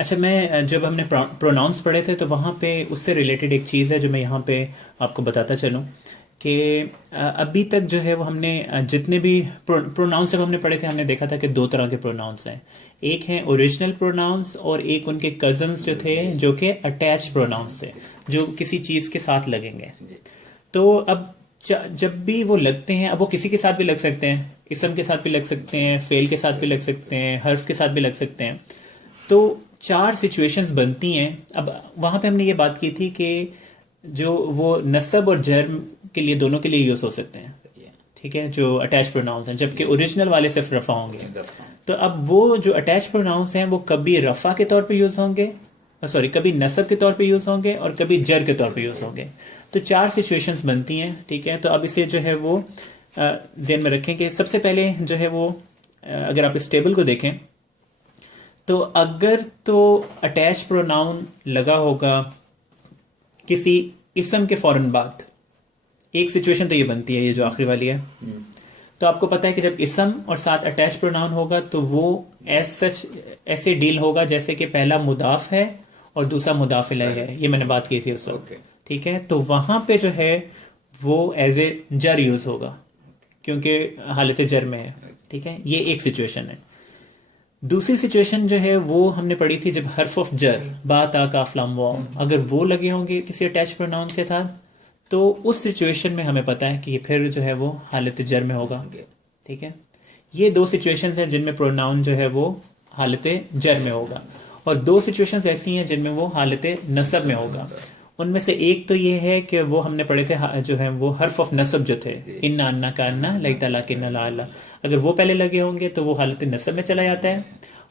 अच्छा, मैं जब हमने प्रोनाउंस पढ़े थे तो वहाँ पे उससे रिलेटेड एक चीज़ है जो मैं यहाँ पे आपको बताता चलूँ कि अभी तक जो है वो हमने जितने भी प्रोनाउंस जब हमने पढ़े थे हमने देखा था कि दो तरह के प्रोनाउंस हैं। एक है ओरिजिनल प्रोनाउंस और एक उनके कजन्स जो थे जो कि अटैच प्रोनाउंस थे, जो किसी चीज़ के साथ लगेंगे। तो अब जब भी वो लगते हैं, अब वो किसी के साथ भी लग सकते हैं, इसम के साथ भी लग सकते हैं, फेल के साथ भी लग सकते हैं, हर्फ के साथ भी लग सकते हैं। तो चार सिचुएशंस बनती हैं। अब वहाँ पे हमने ये बात की थी कि जो वो नसब और जर्म के लिए दोनों के लिए यूज़ हो सकते हैं, ठीक है, जो अटैच प्रोनाउंस हैं, जबकि ओरिजिनल वाले सिर्फ रफ़ा होंगे। तो अब वो जो अटैच प्रोनाउंस हैं वो कभी रफ़ा के तौर पे यूज़ होंगे, सॉरी, कभी नसब के तौर पे यूज़ होंगे और कभी जर के तौर पे यूज़ होंगे। तो चार सिचुएशंस बनती हैं, ठीक है। तो अब इसे जो है वो ज़हन में रखें कि सबसे पहले जो है वो अगर आप इस टेबल को देखें तो अगर तो अटैच प्रोनाउन लगा होगा किसी इसम के फौरन बाद, एक सिचुएशन तो ये बनती है, ये जो आखिरी वाली है। तो आपको पता है कि जब इसम और साथ अटैच प्रोनाउन होगा तो वो सच ऐसे डील होगा जैसे कि पहला मुदाफ है और दूसरा मुदाफ इलैह है। ये मैंने बात की थी उस वक्त, ठीक है। तो वहां पे जो है वो एज ए जर यूज होगा क्योंकि हालत जर में है, ठीक है। ये एक सिचुएशन है। दूसरी सिचुएशन जो है वो हमने पढ़ी थी जब हर्फ ऑफ जर बा ता काफ लाम वाव अगर वो लगे होंगे किसी अटैच प्रोनाउन के साथ, तो उस सिचुएशन में हमें पता है कि फिर जो है वो हालत जर में होगा, ठीक है। ये दो सिचुएशंस हैं जिनमें प्रोनाउन जो है वो हालत जर में होगा, और दो सिचुएशंस ऐसी हैं जिनमें वो हालत नसब में होगा। उनमें से एक तो ये है कि वो हमने पढ़े थे जो है वो हर्फ ऑफ नसब जो थे, इन्ना अन्ना का अन्ना लाइक तला किन्ना ला अल्लाह, अगर वो पहले लगे होंगे तो वो हालत नसब में चला जाता है।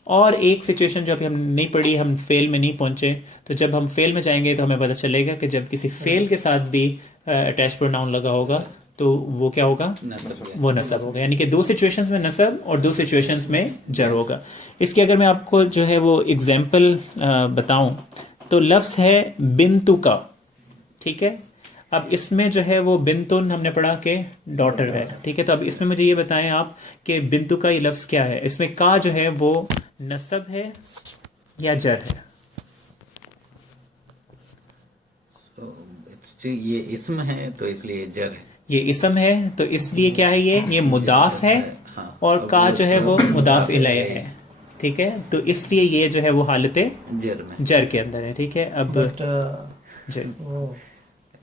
और एक सिचुएशन जो अभी हम नहीं पढ़ी, हम फेल में नहीं पहुंचे, तो जब हम फेल में जाएंगे तो हमें पता चलेगा कि जब किसी फेल के साथ भी अटैच प्रोनाउन लगा होगा तो वो क्या होगा, वो नसब होगा। यानी कि दो सिचुएशंस में नसब और दो सिचुएशंस में जर होगा। इसकी अगर मैं आपको जो है वो एग्जाम्पल बताऊं तो लफ्ज़ है बिन्तु का, ठीक है। अब इसमें जो है वो बिन्तुन हमने पढ़ा कि डॉटर है, ठीक है। तो अब इसमें मुझे ये बताएं आप कि बिन्तु का ये लफ्ज़ क्या है, इसमें का जो है वो नसब है या जर है? ये इसम है तो इसलिए जर है, ये इसम है तो इसलिए क्या है, ये मुदाफ है, और का जो है वो मुदाफ इलैह है, ठीक है। तो इसलिए ये जो है वो हालत जर के अंदर है, ठीक है। अब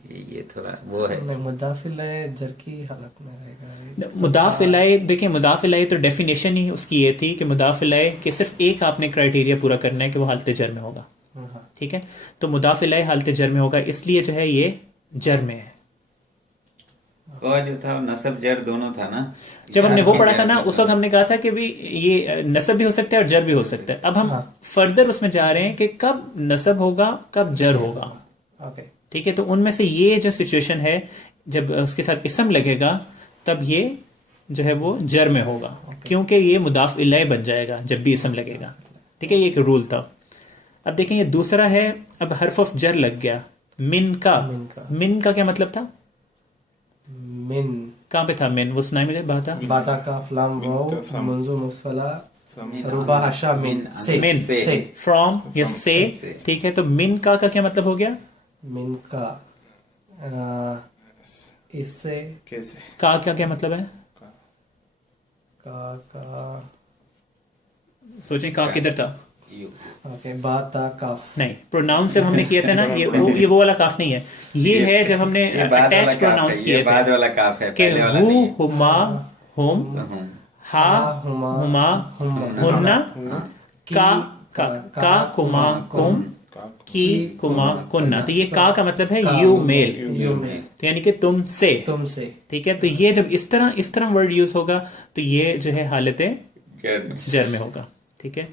ये थोड़ा वो है, मुदाफ इलैह जर की हालत में रहेगा। मुदाफ इलैह, देखिए मुदाफ इलैह तो डेफिनेशन ही उसकी ये थी कि मुदाफ इलैह के सिर्फ एक आपने क्राइटेरिया पूरा करना है कि वो हालत जर में होगा, ठीक है। तो मुदाफ इलैह हालत जर में होगा, इसलिए जो है ये जर में है। जो था नसब जर दोनों था ना, जब हमने वो पढ़ा था ना उस वक्त हमने कहा था कि भी ये नसब भी हो सकता है और जर भी हो सकता है। अब हम फर्दर उसमें जा रहे हैं कि कब नसब होगा कब जर होगा, ठीक है। तो उनमें से ये जो सिचुएशन है जब उसके साथ इसम लगेगा तब ये जो है वो जर में होगा, क्योंकि ये मुदाफ इलैह बन जाएगा जब भी इसम लगेगा, ठीक है। ये एक रूल था। अब देखें ये दूसरा है, अब हर्फ ऑफ जर लग गया, मिन का। मिन का क्या मतलब था? मिन कहाँ पे था मिन, वो सुनाई मुझे बात था। बाता का फ्लाम वाव मंजू मुस्फला रुबा हशा मिन से फ्रॉम या से, ठीक है। तो मिन का क्या मतलब हो गया? मिन का इससे, कैसे, का क्या मतलब है? का सोचें का किधर था? ओके, बाता काफ नहीं, प्रोनाउंस जब हमने किया था ना ये वो वाला काफ नहीं है, ये है जब हमने अटैच प्रोनाउंस किए थे, बाद वाला काफ है, कि हु हुमा हुम हा हुमा हुन्ना का कुमा कुम की कुमा कुन्ना। तो ये का मतलब है यू मेल, तो यानी कि तुमसे, ठीक है। तो ये जब इस तरह वर्ड यूज होगा तो ये जो है हालत जर में होगा, ठीक है।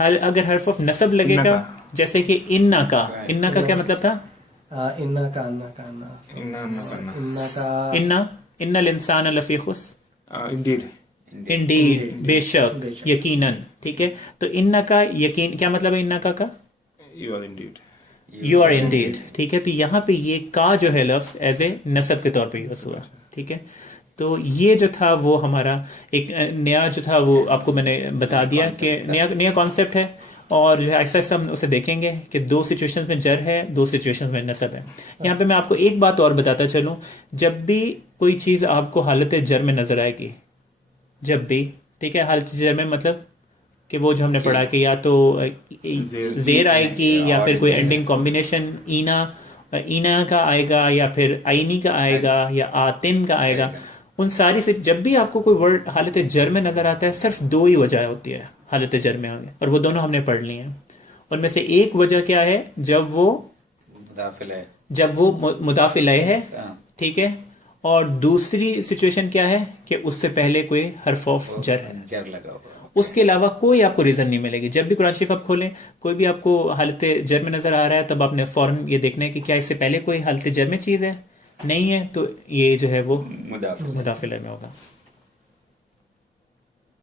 अगर हर्फ ऑफ नसब लगेगा जैसे कि इन्ना का क्या मतलब था? इन्ना इंसान लफी खुस, इंडीड बेशक, यकीनन, ठीक है। तो इन्ना का यकीन क्या मतलब है? इन्ना का यू आर इंडीड, ठीक है। तो यहाँ पे ये का जो है लफ्ज एज ए नसब के तौर पे यूज हुआ, ठीक है। तो ये जो था वो हमारा एक नया जो था वो आपको मैंने बता दिया कि नया कॉन्सेप्ट है, और जो है ऐसा ऐसा हम उसे देखेंगे कि 2 सिचुएशंस में जर है, 2 सिचुएशंस में नसब है। यहाँ पे मैं आपको एक बात और बताता चलूँ, जब भी कोई चीज़ आपको हालत जर में नज़र आएगी, जब भी, ठीक है, हालत जर में मतलब कि वो जो हमने पढ़ा कि या तो जेर आएगी या फिर कोई एंडिंग कॉम्बिनेशन ईना का आएगा या फिर आईनी का आएगा या आतिन का आएगा। उन सारी से जब भी आपको कोई वर्ड हालत जर में नजर आता है, सिर्फ 2 ही वजह होती है हालत जर में आगे, और वो दोनों हमने पढ़ ली हैं। उनमें से एक वजह क्या है, जब वो मुदाफिल है, ठीक है, और दूसरी सिचुएशन क्या है कि उससे पहले कोई हर्फ ऑफ जर लगा होगा। उसके अलावा कोई आपको रीजन नहीं मिलेगी। जब भी कुरान शरीफ आप खोलें, कोई भी आपको हालत जर में नजर आ रहा है, तब आपने फौरन ये देखना है कि क्या इससे पहले कोई हालत जर में चीज है, नहीं है तो ये जो है वो मुदाफिल में होगा।